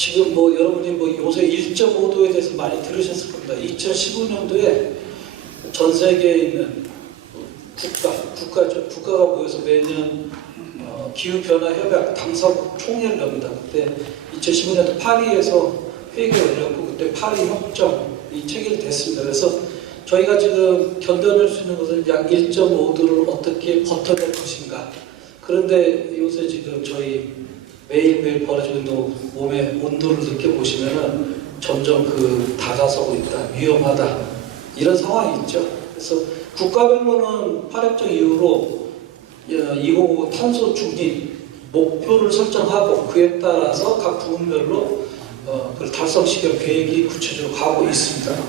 지금 뭐 여러분이 뭐 요새 1.5도에 대해서 많이 들으셨을 겁니다. 2015년도에 전 세계에 있는 국가가 모여서 매년 기후변화 협약 당사국 총회를 엽니다. 그때 2015년도 파리에서 회의가 열렸고 그때 파리 협정이 체결됐습니다. 그래서 저희가 지금 견뎌낼 수 있는 것은 약 1.5도를 어떻게 버텨낼 것인가. 그런데 요새 지금 저희 매일매일 벌어지고 있는 몸의 온도를 느껴보시면은 점점 다가서고 있다, 위험하다 이런 상황이 있죠. 그래서 국가별로는 파협정 이후로 2050 탄소 중립 목표를 설정하고 그에 따라서 각 부문별로 그걸 달성시킬 계획이 구체적으로 가고 있습니다.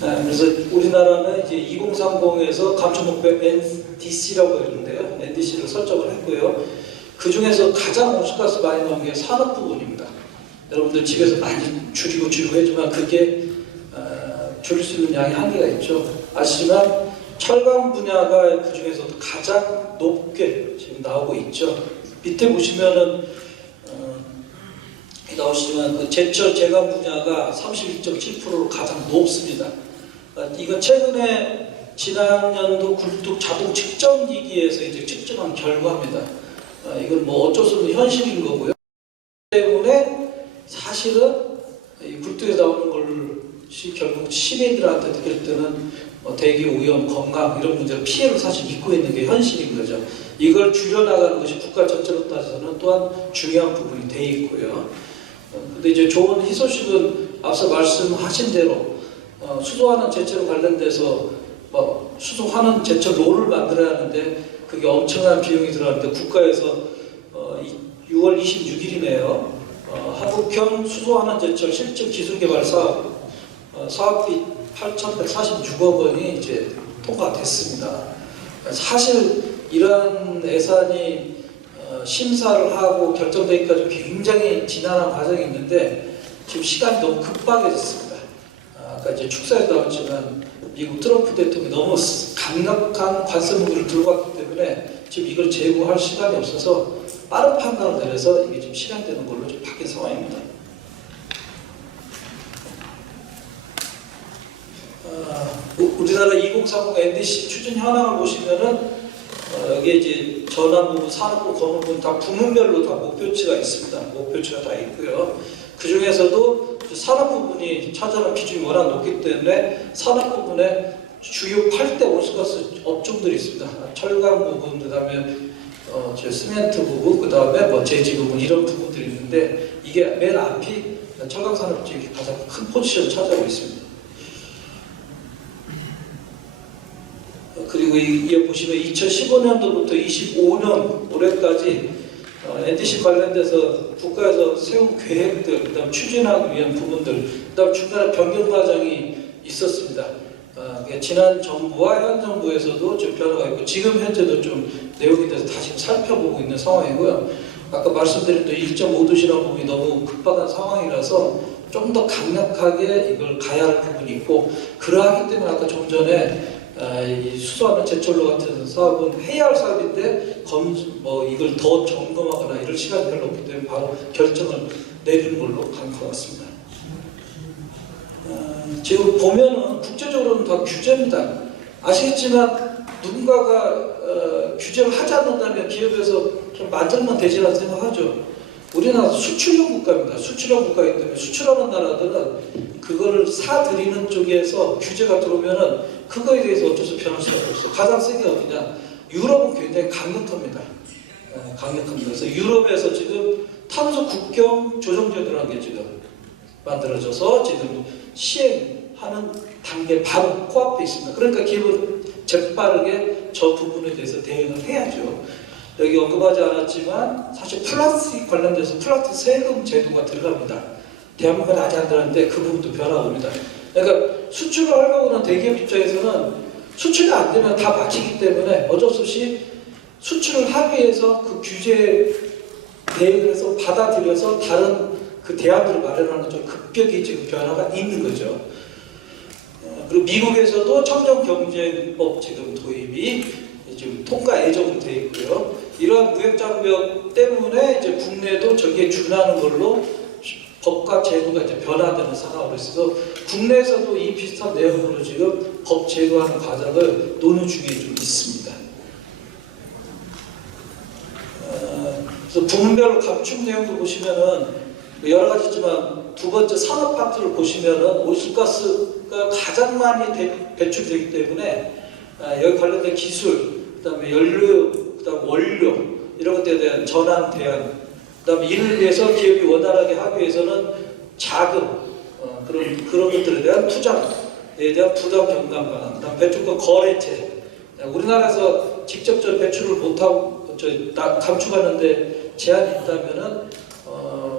그래서 우리나라는 이제 2030에서 감축 목표 NDC라고 있는데요. NDC를 설정을 했고요. 그 중에서 가장 온실가스 많이 나온 게 산업 부분입니다. 여러분들 집에서 많이 줄이고 했지만 그게 줄일 수 있는 양이 한계가 있죠. 아시지만 철강 분야가 그 중에서도 가장 높게 지금 나오고 있죠. 밑에 보시면은 나오시지만 그 제철 제강 분야가 31.7%로 가장 높습니다. 이건 최근에 지난 연도 굴뚝 자동 측정기기에서 이제 측정한 결과입니다. 이건 뭐 어쩔 수 없는 현실인 거고요. 때문에 사실은 이 굴뚝에 나오는 것이 결국 시민들한테 느낄 때는 대기 오염, 건강 이런 문제로 피해를 사실 입고 있는 게 현실인 거죠. 이걸 줄여나가는 것이 국가 전체로 따져서는 또한 중요한 부분이 돼 있고요. 근데 이제 좋은 희소식은 앞서 말씀하신 대로 수소하는 제철과 관련돼서 수소하는 제철 롤을 만들어야 하는데 그게 엄청난 비용이 들어가는데 국가에서 6월 26일이네요. 한국형 수소하는 제철 실증 기술개발 사업비 8,146억 원이 이제 통과됐습니다. 사실 이러한 예산이 심사를 하고 결정되기까지 굉장히 지난한 과정이 있는데 지금 시간이 너무 급박해졌습니다. 아까 이제 축사에도 나왔지만 미국 트럼프 대통령이 너무 강력한 관세 무기를 들고 왔기 때문에 지금 이걸 제고할 시간이 없어서 빠른 판단을 내려서 이게 지금 실행되는 걸로 좀 바뀐 상황입니다. 우리나라 2030 NDC 추진 현황을 보시면은 여기에 이제 전환부분, 산업부, 건설부분 다 부문별로 다 목표치가 있습니다. 목표치가 다 있고요. 그 중에서도 산업 부분이 차지하는 비중이 워낙 높기 때문에 산업 부분에 주요 8대 온실가스 업종들이 있습니다. 철강 부분, 그다음에 시멘트 부분, 그다음에 제지 부분 이런 부분들이 있는데 이게 맨 앞이 철강 산업 쪽이 가장 큰 포지션을 차지하고 있습니다. 그리고 이어 보시면 2015년도부터 25년 올해까지 NDC 관련돼서 국가에서 세운 계획들, 그다음 추진하기 위한 부분들, 그다음 중간에 변경 과정이 있었습니다. 지난 정부와 현 정부에서도 좀 변화가 있고 지금 현재도 좀 내용에 대해서 다시 살펴보고 있는 상황이고요. 아까 말씀드린 또 1.5도시라는 부분이 너무 급박한 상황이라서 좀 더 강력하게 이걸 가야 할 부분이 있고 그러하기 때문에 아까 좀 전에 이 수소하는 제철로 같은 사업은 해야 할 사업인데 이걸 더 점검하거나 이럴 시간이 별로 없기 때문에 바로 결정을 내리는 걸로 간 것 같습니다. 지금 보면은 국제적으로는 다 규제입니다. 아시겠지만 누군가가 규제를 하지 않는다면 기업에서 좀 만들면 되지라는 생각하죠. 우리나라 수출형 국가입니다. 수출형 국가이기 때문에 수출하는 나라들은 그거를 사들이는 쪽에서 규제가 들어오면은 그거에 대해서 어쩔 수 변할 수가 없어요. 가장 센 게 어디냐? 유럽은 굉장히 강력합니다. 강력합니다. 그래서 유럽에서 지금 탄소 국경 조정제도라는 게 지금 만들어져서 지금 시행하는 단계 바로 코앞에 있습니다. 그러니까 기업은 재빠르게 저 부분에 대해서 대응을 해야죠. 여기 언급하지 않았지만 사실 플라스틱 관련돼서 플라스틱 세금 제도가 들어갑니다. 대한민국은 아직 안 들어갔는데 그 부분도 변화가 옵니다. 그러니까 수출을 하려고 하는 대기업 입장에서는 수출이 안 되면 다 막히기 때문에 어쩔 수 없이 수출을 하기 위해서 그 규제에 대응해서 받아들여서 다른 그 대안들을 마련하는 좀 급격히 지금 변화가 있는 거죠. 그리고 미국에서도 청정경제법 지금 도입이 지금 통과 예정으로 되어 있고요. 이러한 무역장벽 때문에 이제 국내도 저기에 준하는 걸로 법과 제도가 이제 변화되는 상황으로 있어서 국내에서도 이 비슷한 내용으로 지금 법 제도하는 과정을 논의 중에 좀 있습니다. 그래서 부문별로 감축 내용도 보시면은 여러 가지지만 두 번째 산업 파트를 보시면은 온실가스가 가장 많이 배출되기 때문에 여기 관련된 기술, 그다음에 연료, 그다음 원료 이런 것들에 대한 전환 대안, 그다음에 이를 위해서 기업이 원활하게 하기 위해서는 자금, 그런 것들에 대한 투자에 대한 부담 경감 방안, 그다음 배출권 거래체. 우리나라에서 직접 배출을 못하고 감축하는데 제한이 있다면은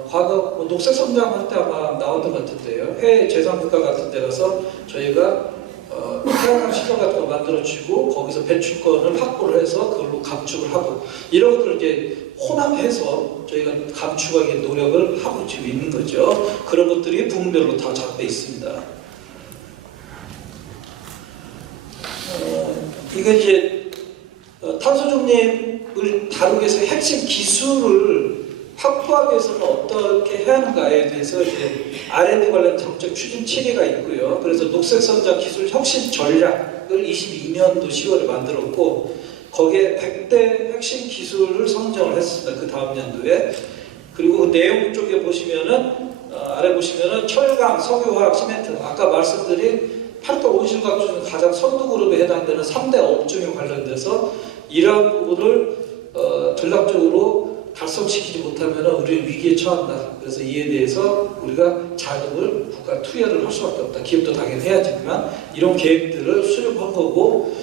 과거 녹색 성장할 때 아마 나왔던 것 같은데요. 해외 제3국가 같은 데 가서 저희가 태양광 시설 같은 거 만들어주고 거기서 배출권을 확보를 해서 그걸로 감축을 하고 이런 것들을 이제 혼합해서 저희가 감축하기 노력을 하고 지금 있는 거죠. 그런 것들이 부문별로 다 잡혀 있습니다. 이게 이제 탄소 중립을 다루기 위해서 핵심 기술을 확보하기 위해서는 어떻게 해야 하는가에 대해서 이제 R&D 관련 정책 추진 체계가 있고요. 그래서 녹색성장 기술 혁신 전략을 22년도 10월에 만들었고 거기에 100대 핵심 기술을 선정을 했습니다. 그 다음 년도에. 그리고 그 내용 쪽에 보시면은 아래 보시면은 철강, 석유화학, 시멘트 아까 말씀드린 팔도 온실가스 중 가장 선두 그룹에 해당되는 3대 업종에 관련돼서 이러한 부분을 전략적으로 달성시키지 못하면 우리는 위기에 처한다. 그래서 이에 대해서 우리가 자금을 국가 투여를 할 수밖에 없다. 기업도 당연히 해야지만 이런 계획들을 수립한 거고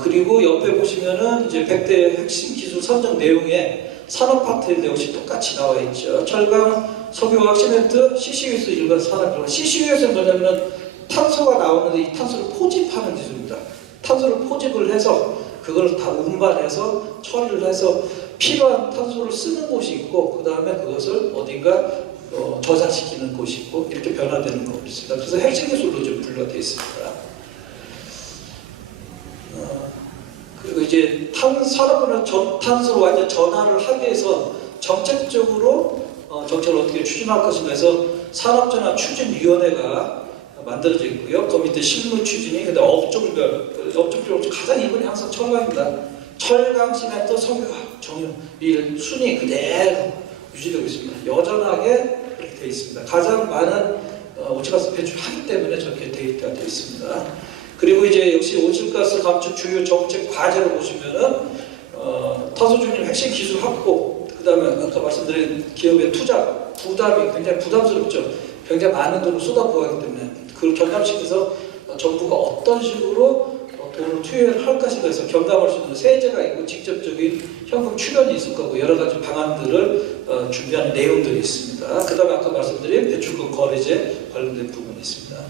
그리고 옆에 보시면은 이제 100대 핵심 기술 선정 내용에 산업 파트에 역시 똑같이 나와 있죠. 철강, 석유화학, 시멘트, CCUS 일반 산업. CCUS는 뭐냐면은 탄소가 나오는데 이 탄소를 포집하는 기술입니다. 탄소를 포집을 해서 그걸 다 운반해서 처리를 해서 필요한 탄소를 쓰는 곳이 있고 그 다음에 그것을 어딘가 저장시키는 곳이 있고 이렇게 변화되는 것이 있습니다. 그래서 핵심 기술로 좀 분류가 되어 있습니다. 그리고 이제 산업을 저탄소로 완전 전환을 하기 위해서 정책적으로 정책을 어떻게 추진할 것인가 해서 산업전환 추진위원회가 만들어져 있고요. 그 밑에 실무 추진이 그다음 업종별 가장 이번에 항상 철강입니다. 철강, 시멘트, 석유화학, 정유 이 순위 그대로 유지되고 있습니다. 여전하게 그렇게 되어 있습니다. 가장 많은 온실가스 배출하기 때문에 저렇게 되어 있습니다. 그리고 이제 역시 온실가스 감축 주요 정책 과제로 보시면은 탄소 중립 핵심 기술 확보, 그다음에 아까 말씀드린 기업의 투자 부담이 굉장히 부담스럽죠. 굉장히 많은 돈을 쏟아부어야 하기 때문에 그걸 경감시켜서 정부가 어떤 식으로 돈을 투여를 할 것인가 해서 경감할 수 있는 세제가 있고 직접적인 현금 출연이 있을 거고 여러 가지 방안들을 준비하는 내용들이 있습니다. 그 다음에 아까 말씀드린 배출권 거래제 관련된 부분이 있습니다.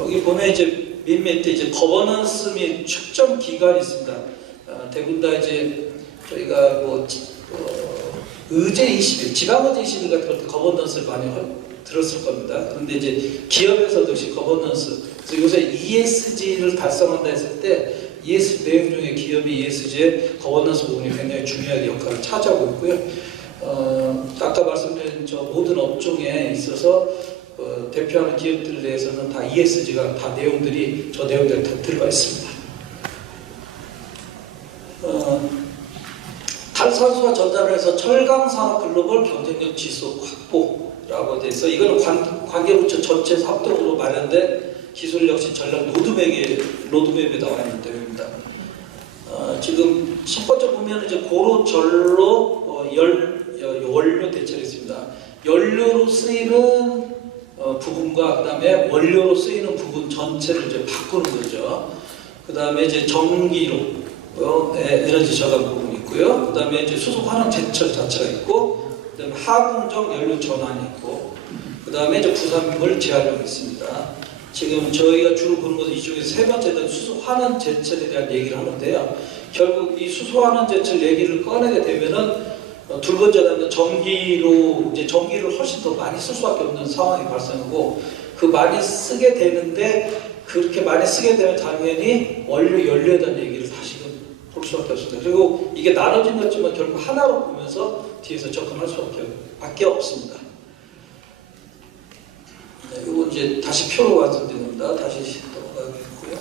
여기 보면 이제 맨 밑에 이제 거버넌스 및 측정 기관이 있습니다. 대부분 다 이제 저희가 의제 20일, 지방의제 20일 같은 걸 거버넌스를 많이 들었을 겁니다. 그런데 이제 기업에서도 역시 거버넌스, 그래서 요새 ESG를 달성한다 했을 때 ESG 내용 중에 기업이 ESG의 거버넌스 부분이 굉장히 중요하게 역할을 차지하고 있고요. 아까 말씀드린 저 모든 업종에 있어서 대표하는 기업들에 대해서는 다 ESG가 다 내용들이 다 들어가 있습니다. 탈탄소와 전자를 해서 철강 산업 글로벌 경쟁력 지수 확보라고 돼서 이거는 관계부처 전체에서 합동으로 마련된 기술 혁신 전략 로드맵에 나와 있는 내용입니다. 지금 첫 번째 보면 이제 고로 절로 원료 대체를 있습니다. 연료로 쓰이는 부분과 그다음에 원료로 쓰이는 부분 전체를 이제 바꾸는 거죠. 그다음에 이제 전기로 에너지 저감 부분이 있고요. 그다음에 이제 수소 환원 제철 자체가 있고, 그다음에 하궁정 연료 전환이 있고, 그다음에 이제 부산물 재활용이 있습니다. 지금 저희가 주로 보는 것은 이쪽에서 세 번째는 수소 환원 제철에 대한 얘기를 하는데요. 결국 이 수소 환원 제철 얘기를 꺼내게 되면은 두 번째는 전기를 훨씬 더 많이 쓸 수밖에 없는 상황이 발생하고 그 많이 쓰게 되는데 그렇게 많이 쓰게 되면 당연히 연료에 대한 얘기를 다시금 볼 수밖에 없습니다. 그리고 이게 나눠진 거지만 결국 하나로 보면서 뒤에서 접근할 수밖에 밖에 없습니다. 네, 이거 이제 다시 표로 완성됩니다. 다시 넘어가겠고요.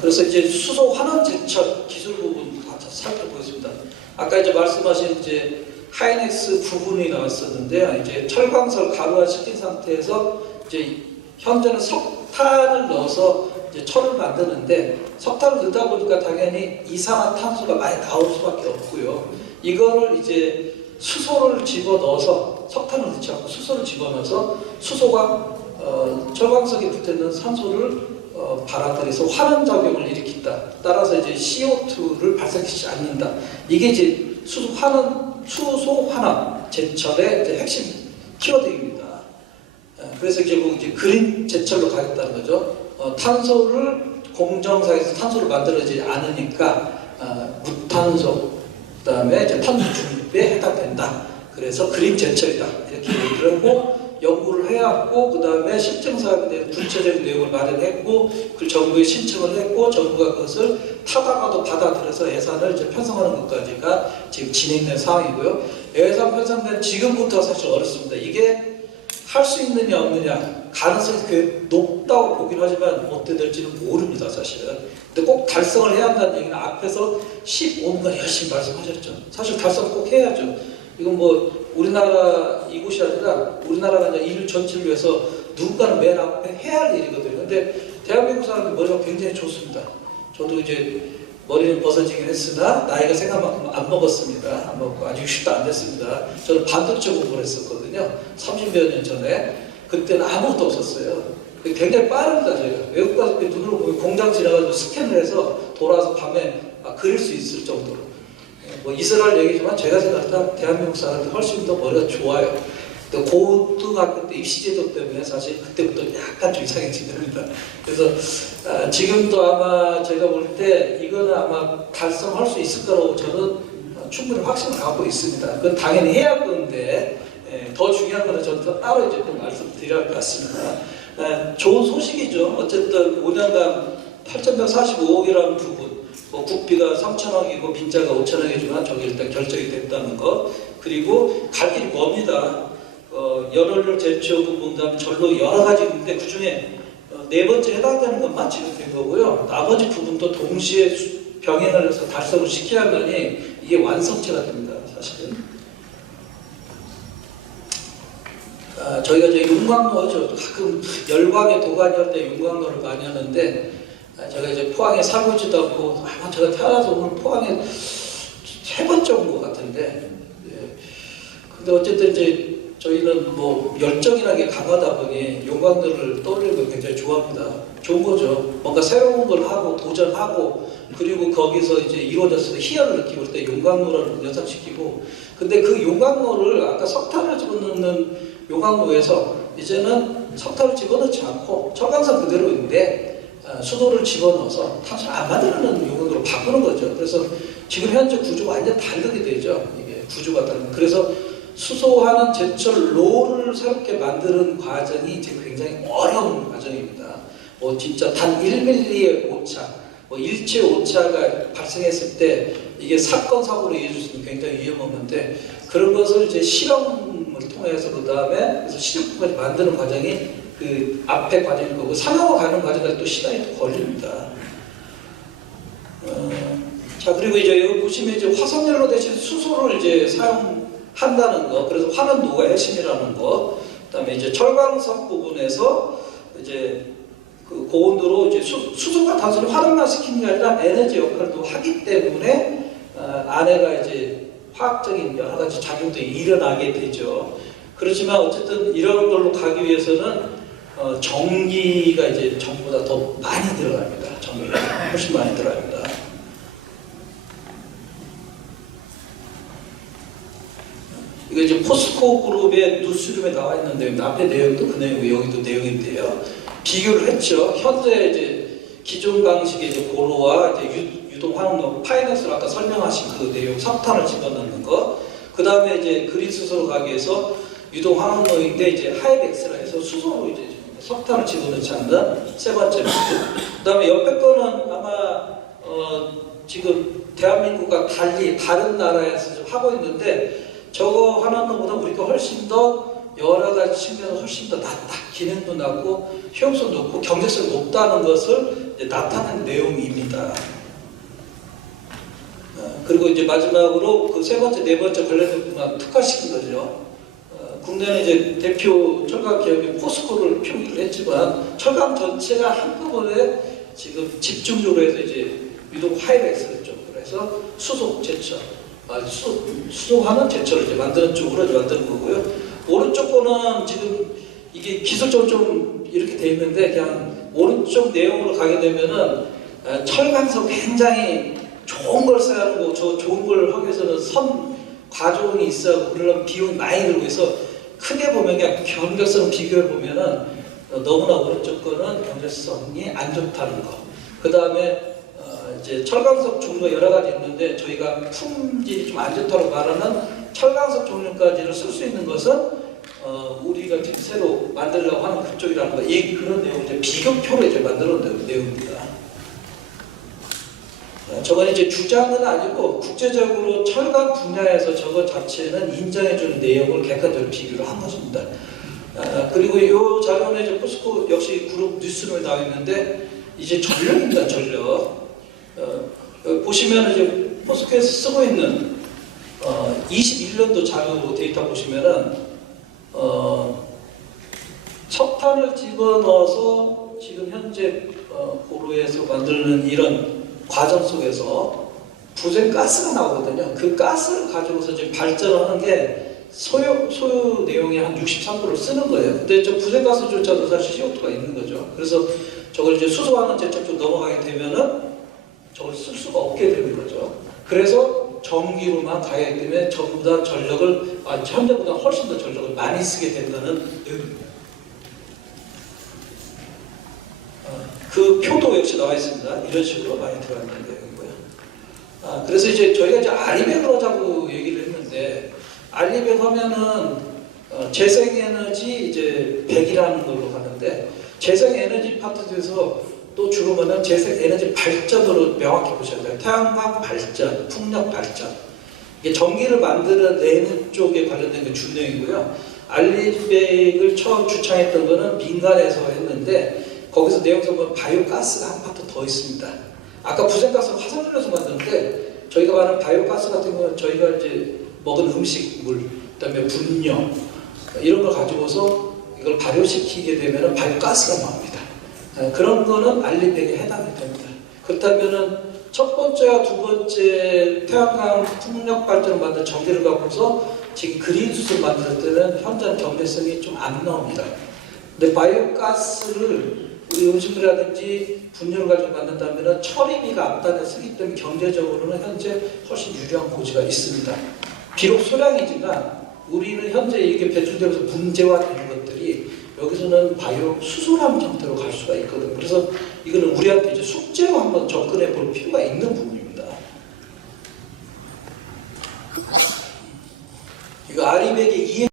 그래서 이제 수소 환원 제철 기술 부분 살펴보겠습니다. 아까 이제 말씀하신 이제 하이넥스 부분이 나왔었는데요. 이제 철광석을 가루화 시킨 상태에서 이제 현재는 석탄을 넣어서 이제 철을 만드는데 석탄을 넣다 보니까 당연히 이산화탄소가 많이 나올 수밖에 없고요. 이거를 이제 수소를 집어넣어서 석탄을 넣지 않고 수소를 집어넣어서 수소가 철광석에 붙어있는 산소를 받아들여서 환원 작용을 일으킨다. 따라서 이제 CO2를 발생시키지 않는다. 이게 이제 수소 환원 제철의 이제 핵심 키워드입니다. 그래서 결국 이제 그린 제철로 가겠다는 거죠. 탄소를 공정사에서 탄소를 만들어지지 않으니까 무탄소, 그다음에 이제 탄소 중립에 해당된다. 그래서 그린 제철이다. 이렇게 얘기를 하고 연구를 해왔고 그다음에 실증 사업에 대한 구체적인 내용을 마련했고 그 정부에 신청을 했고 정부가 그것을 타다가도 받아들여서 예산을 이제 편성하는 것까지가 지금 진행된 상황이고요. 예산 편성된 지금부터 사실 어렵습니다. 이게 할 수 있느냐 없느냐 가능성이 꽤 높다고 보긴 하지만 어떻게 될지는 모릅니다. 사실은. 근데 꼭 달성을 해야 한다는 얘기는 앞에서 15분간 열심히 말씀하셨죠. 사실 달성 꼭 해야죠. 이건 뭐 우리나라 이곳이 아니라 우리나라가 이제 인류 전체를 위해서 누군가는 맨 앞에 해야 할 일이거든요. 근데 대한민국 사람들 머리가 굉장히 좋습니다. 저도 이제 머리는 벗어지긴 했으나 나이가 생각만큼 안 먹었습니다. 안 먹고 아직 60도 안 됐습니다. 저는 반도체 공부를 했었거든요. 30여 년 전에. 그때는 아무것도 없었어요. 굉장히 빠릅니다. 저희가. 외국 가서 눈으로 보면 공장 지나가지고 스캔을 해서 돌아와서 밤에 그릴 수 있을 정도로. 뭐 이스라엘 얘기지만 제가 생각할 때 대한민국 사람들 훨씬 더 머리가 좋아요. 고등학교 때 입시제도 때문에 사실 그때부터 약간 좀 이상해지습니다. 그래서 지금도 아마 제가 볼 때 이거는 아마 달성할 수 있을 거라고 저는 충분히 확신을 갖고 있습니다. 그건 당연히 해야 할 건데 더 중요한 거는 저는 따로 이제 또 말씀드려야 할 것 같습니다. 좋은 소식이죠. 어쨌든 5년간 8,145억이라는 부분, 뭐 국비가 3,000억이고 빈자가 5,000억이지만 저기 일단 결정이 됐다는 거. 그리고 갈 길이 멉니다. 연료를 제치하고 본 다음에 전로 여러 가지 있는데 그 중에 네 번째 해당되는 것만 지금 된 거고요. 나머지 부분도 동시에 병행을 해서 달성을 시켜야만이 이게 완성체가 됩니다. 사실은. 저희가 이제 용광로죠. 가끔 열광의 도가니할 때 용광로를 많이 하는데 제가 이제 포항에 살고 있지도 않고 아마 제가 태어나서 오늘 포항에 세 번째 온 것 같은데 근데 어쨌든 이제 저희는 뭐 열정이라는 게 강하다 보니 용광로를 떠올리는 걸 굉장히 좋아합니다. 좋은 거죠. 뭔가 새로운 걸 하고 도전하고 그리고 거기서 이제 이루어졌을 때 희열을 느끼고 그때 용광로를 연상시키고 근데 그 용광로를 아까 석탄을 집어넣는 용광로에서 이제는 석탄을 집어넣지 않고 철강산 그대로인데 수도를 집어넣어서 탄소를 안 만들어내는 용광로로 바꾸는 거죠. 그래서 지금 현재 구조가 완전 다르게 되죠. 이게 구조가 다르면 그래서 수소하는 제철로를 새롭게 만드는 과정이 이제 굉장히 어려운 과정입니다. 뭐 진짜 단 1mm의 오차, 뭐 일체 오차가 발생했을 때 이게 사건 사고로 이어질 수 있는 굉장히 위험한 건데 그런 것을 이제 실험을 통해서 그 다음에 그래서 시제품까지 만드는 과정이 그 앞에 과정일 거고 상용화 가는 과정까지 또 시간이 또 걸립니다. 자 그리고 이제 여기 보시면 이제 화석연료 대신 수소를 이제 사용한다는 거, 그래서 환원도가 핵심이라는 거, 그다음에 이제 철광석 부분에서 이제 그 고온도로 이제 수소가 단순히 환원만 시키는 게 아니라 에너지 역할도 하기 때문에 안에가 이제 화학적인 여러 가지 작용도 일어나게 되죠. 그렇지만 어쨌든 이런 걸로 가기 위해서는 전기가 이제 전보다 더 많이 들어갑니다. 전기가 훨씬 많이 들어갑니다. 이거 이제 포스코 그룹의 뉴스룸에 나와 있는 내용, 앞에 내용도 그 내용이 여기도 내용인데요. 비교를 했죠. 현재 이제 기존 방식의 이제 고로와 이제 유동 환원로 파이낸스를 아까 설명하신 그 내용, 석탄을 집어넣는 거. 그 다음에 이제 그린 수소로 가기 위해서 유동 환원로인데 이제 하이백스라 해서 수소로 이제 석탄을 집어넣지 않는 세 번째 부분. 그 다음에 옆에 거는 아마 지금 대한민국과 달리 다른 나라에서 좀 하고 있는데 저거 하는 것보다 우리가 훨씬 더 여러 가지 측면에서 훨씬 더 낫다. 기능도 낮고 효용성 높고 경제성 높다는 것을 나타낸 내용입니다. 그리고 이제 마지막으로 그 세 번째, 네 번째 관련된 부분만 특화시킨 거죠. 국내는 이제 대표 철강 기업이 포스코를 표기를 했지만 철강 전체가 한꺼번에 지금 집중적으로 해서 이제 유독 하이렉스 쪽으로 해서 수속 제철, 수속하는 제철을 이제 만드는 쪽으로 이제 만드는 거고요. 오른쪽 거는 지금 이게 기술적으로 좀 이렇게 돼 있는데 그냥 오른쪽 내용으로 가게 되면은 철강석 굉장히 좋은 걸 써야 하는 거, 저 좋은 걸 하기 위해서는 선 과정이 있어야 그러려면 비용이 많이 들고 해서 크게 보면 그냥 경제성 비교해 보면은 너무나 오른쪽 거는 경제성이 안 좋다는 거. 그 다음에 이제 철강석 종류가 여러 가지 있는데 저희가 품질이 좀 안 좋다고 말하는 철강석 종류까지를 쓸 수 있는 것은 우리가 지금 새로 만들려고 하는 그쪽이라는 거. 그런 내용 이제 비교표로 이제 만들어 놓은 내용입니다. 저건 이제 주장은 아니고 국제적으로 철강 분야에서 저거 자체는 인정해주는 내용을 객관적으로 비교를 한 것입니다. 그리고 이 자료는 이제 포스코 역시 그룹 뉴스로 나와 있는데 이제 전력입니다. 전력. 보시면 이제 포스코에서 쓰고 있는 21년도 자료 데이터 보시면은 석탄을 집어넣어서 지금 현재 고로에서 만드는 이런 과정 속에서 부생가스가 나오거든요. 그 가스를 가지고서 지금 발전하는 게 소요 내용의 한 63%를 쓰는 거예요. 근데 저 부생가스조차도 사실 CO2가 있는 거죠. 그래서 저걸 이제 수소하는 제철 쪽 넘어가게 되면은 저걸 쓸 수가 없게 되는 거죠. 그래서 전기로만 가기 때문에 전부 다 전력을 현재보다 훨씬 더 전력을 많이 쓰게 된다는 내용입니다. 그 표도 역시 나와 있습니다. 이런 식으로 많이 들어가는 내용이고요. 그래서 이제 저희가 이제 알리백을 하자고 얘기를 했는데 알리백 하면은 재생에너지 이제 100이라는 걸로 가는데 재생에너지 파트에서 또 주로 뭐는 재생에너지 발전으로 명확히 보셔야 돼요. 태양광 발전, 풍력 발전. 이게 전기를 만들어내는 쪽에 관련된 게 주내용이고요. 알리백을 처음 주창했던 거는 민간에서 했는데 거기서 내용상 보면 바이오가스가 한 파트 더 있습니다. 아까 부생가스는 화석연료에서 만드는데 저희가 말하는 바이오가스 같은 경우는 저희가 이제 먹은 음식물, 그다음에 분뇨 이런 걸 가지고서 이걸 발효시키게 되면 바이오가스가 나옵니다. 그런 거는 알리백에 해당이 됩니다. 그렇다면은 첫 번째와 두 번째 태양광 풍력 발전을 만든 전기를 갖고서 지금 그린수를 만들 때는 현재 경제성이 좀 안 나옵니다. 근데 바이오가스를 우리 음식이라든지 분뇨를 가지고 만든다면 처리비가 앞단에 쓰기 때문에 경제적으로는 현재 훨씬 유리한 고지가 있습니다. 비록 소량이지만 우리는 현재 이게 배출되면서 문제화되는 것들이 여기서는 바이오 수소람 형태로 갈 수가 있거든요. 그래서 이거는 우리한테 이제 숙제로 한번 접근해 볼 필요가 있는 부분입니다. 이거 아리백의 이행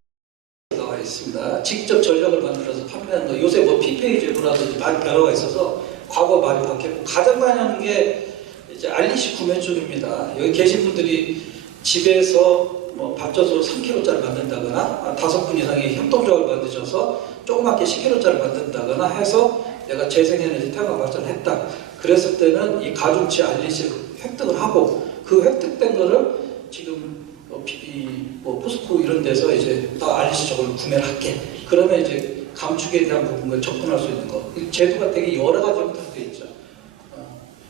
나와 있습니다. 직접 전력을 만들어서 판매하는 거. 요새 뭐 PPA 제도라든지 많이 변화가 있어서 과거 많이 바뀌었고 가장 많이 하는 게 이제 알리시 구매 쪽입니다. 여기 계신 분들이 집에서 뭐 밥솥으로 3kg짜리 만든다거나 5분 이상의 협동조합을 만드셔서 조그맣게 10kg짜리 만든다거나 해서 내가 재생에너지 태양광 발전을 했다. 그랬을 때는 이 가중치 알리시를 획득을 하고 그 획득된 거를 지금 포스코 이런 데서 이제 다 알리시 저걸 구매를 할게. 그러면 이제 감축에 대한 부분과 접근할 수 있는 거. 이 제도가 되게 여러 가지 형태로 되어 있죠.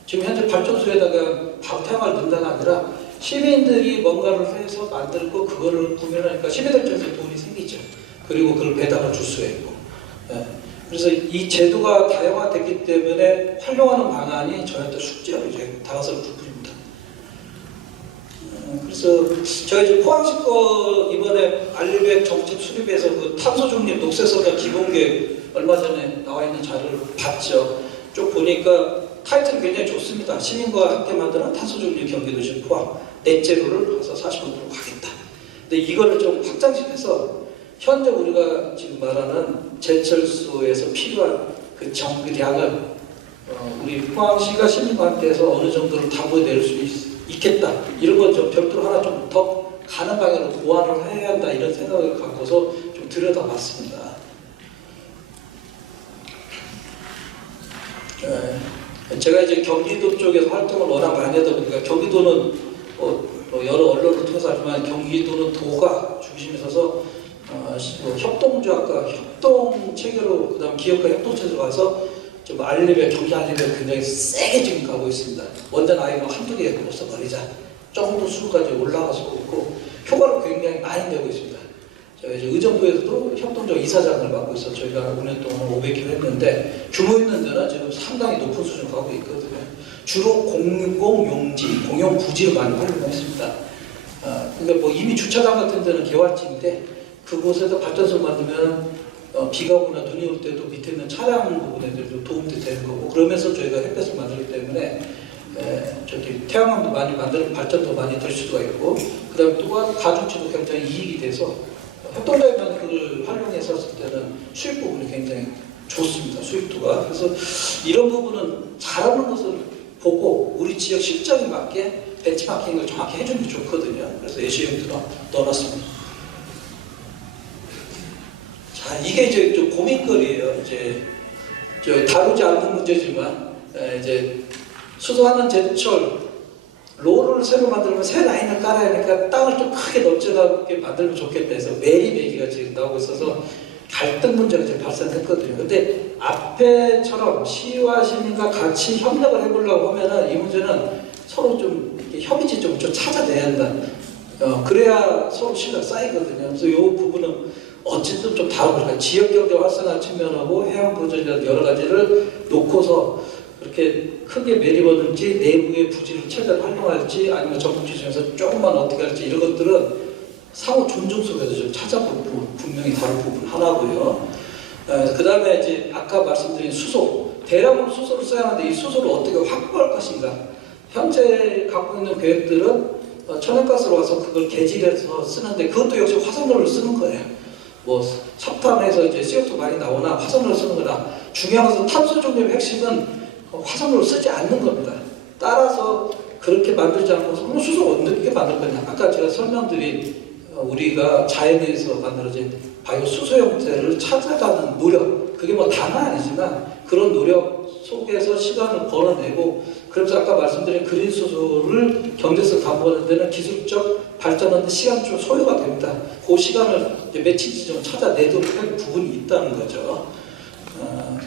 지금 현재 발전소에다가 태양광을 넣는다가 아니라 시민들이 뭔가를 해서 만들고 그거를 구매를 하니까 시민들 쪽에서 돈이 생기죠. 그리고 그걸 배당을 줄 수가 있고. 그래서 이 제도가 다양화됐기 때문에 활용하는 방안이 저한테 숙제로 이제 다가설 부분입니다. 그래서 저희 이제 포항시 거 이번에 알리백 정책 수립에서 그 탄소 중립 녹색성장 기본계획 얼마 전에 나와 있는 자료를 봤죠. 쭉 보니까 타이틀이 굉장히 좋습니다. 시민과 함께 만드는 탄소 중립 경기도시 포항 넷제로를 가서 45% 가겠다. 근데 이거를 좀 확장시켜서 현재 우리가 지금 말하는 제철소에서 필요한 그 전기량을 우리 포항시가 시민과 함께해서 어느 정도를 담보해낼 수 있겠다. 이런 건 좀 별도로 하나 좀 더 가는 방향으로 보완을 해야 한다 이런 생각을 갖고서 좀 들여다봤습니다. 제가 이제 경기도 쪽에서 활동을 워낙 많이 하다 보니까 경기도는 여러 언론을 통해서 알지만 경기도는 도가 중심에 서서 협동조 아까 협동 체계로 그다음 기업과 협동 체계로 가서 좀 알리베 경기 알리베 굉장히 세게 지금 가고 있습니다. 원전 아이가 한두 개 없애버리자 정도 수까지 올라가서 있고 효과를 굉장히 많이 내고 있습니다. 제가 이제 의정부에서도 협동조 이사장을 맡고 있어 저희가 5년 동안 500km 했는데 규모 있는 데는 지금 상당히 높은 수준 가고 있거든요. 주로 공공용지, 공용부지를 많이 활용했습니다. 그러니까 뭐 이미 주차장 같은 데는 개활지인데 그곳에서 발전소 만들면 비가 오거나 눈이 올 때도 밑에 있는 차량 부분에 좀 도움이 되는 거고 그러면서 저희가 햇볕을 만들기 때문에 저기 태양광도 많이 만드는 발전도 많이 될 수가 있고 그다음에 또한 가중치도 굉장히 이익이 돼서 협동조합만 그걸 활용해서 했을 때는 수익 부분이 굉장히 좋습니다. 수익도가. 그래서 이런 부분은 잘하는 것을 보고 우리 지역 실정에 맞게 벤치마킹을 정확히 해주는 게 좋거든요. 그래서 예시형도 넣어놨습니다. 자, 이게 이제 좀 고민거리예요. 이제 다루지 않는 문제지만 이제 수소하는 제철 로를 새로 만들면 새 라인을 깔아야 하니까 땅을 좀 크게 넓적하게 만들면 좋겠다 해서 매리매기가 지금 나오고 있어서 갈등 문제가 지금 발생했거든요. 근데 앞에처럼 시와 시민과 같이 협력을 해보려고 하면은 이 문제는 서로 좀 협의지 좀 찾아내야 한다. 그래야 서로 신뢰가 쌓이거든요. 그래서 이 부분은 어쨌든 좀 다르고 지역경제 활성화 측면하고 해양 보전이라는 여러 가지를 놓고서 그렇게 크게 매립하든지 내부의 부지를 최대한 활용할지 아니면 전국 기준에서 조금만 어떻게 할지 이런 것들은 상호 존중 속에서 좀 찾아볼 부분 분명히 다른 부분 하나고요. 그 다음에 이제 아까 말씀드린 수소 대량으로 수소를 써야 하는데 이 수소를 어떻게 확보할 것인가. 현재 갖고 있는 계획들은 천연가스로 와서 그걸 개질해서 쓰는데 그것도 역시 화석연료를 쓰는 거예요. 뭐 석탄에서 이제 CO2 많이 나오나 화석연료를 쓰는 거나 중요한 것은 탄소 중립의 핵심은 화석연료를 쓰지 않는 겁니다. 따라서 그렇게 만들지 않고서 수소 어떻게 만들 거냐. 아까 제가 설명드린 우리가 자연에서 만들어진 바이오 수소 형태를 찾아가는 노력 그게 뭐 다는 아니지만 그런 노력 속에서 시간을 벌어내고 그래서 아까 말씀드린 그린 수소를 경제성 담보하는 데는 기술적 발전하는 시간이 좀 소요가 됩니다. 그 시간을 이제 며칠치 좀 찾아내도록 할 부분이 있다는 거죠.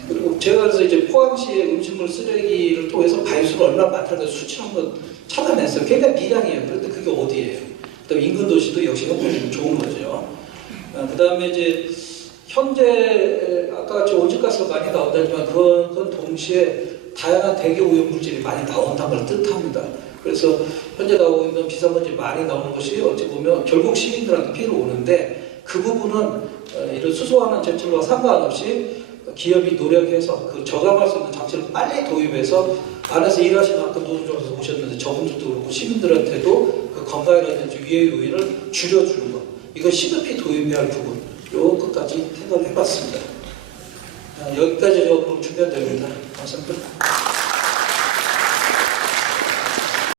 그리고 제가 그래서 이제 포항시의 음식물 쓰레기를 통해서 바이오수를 얼마나 만들까 수치 한번 찾아냈어요. 굉장히 미량이에요. 그런데 그게 어디예요? 그다음 인근 도시도 역시 형편이 좋은 거죠. 그다음에 이제 현재 아까 같이 온실가스가 많이 나온다지만 그건 동시에 다양한 대기 오염 물질이 많이 나온다는 걸 뜻합니다. 그래서 현재 나오고 있는 미세먼지 많이 나오는 것이 어찌 보면 결국 시민들한테 피해를 오는데 그 부분은 이런 수소하는 제철과 상관없이 기업이 노력해서 그 저감할 수 있는 장치를 빨리 도입해서 안에서 일하시는 아까 노조에서 오셨는데 저분들도 그렇고 시민들한테도 그 건강이라든지 위해 요인을 줄여주는 것 이거 시급히 도입해야 할 부분 요것까지 생각을 해봤습니다. 여기까지 저 준비됩니다. 감사합니다.